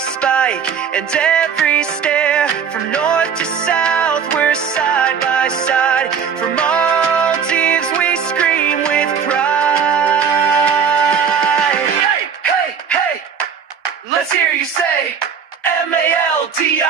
spike and every stair. From north to south, we're side by side. From all teams, we scream with pride. Hey, hey, hey, let's hear you say M-A-L-D-I.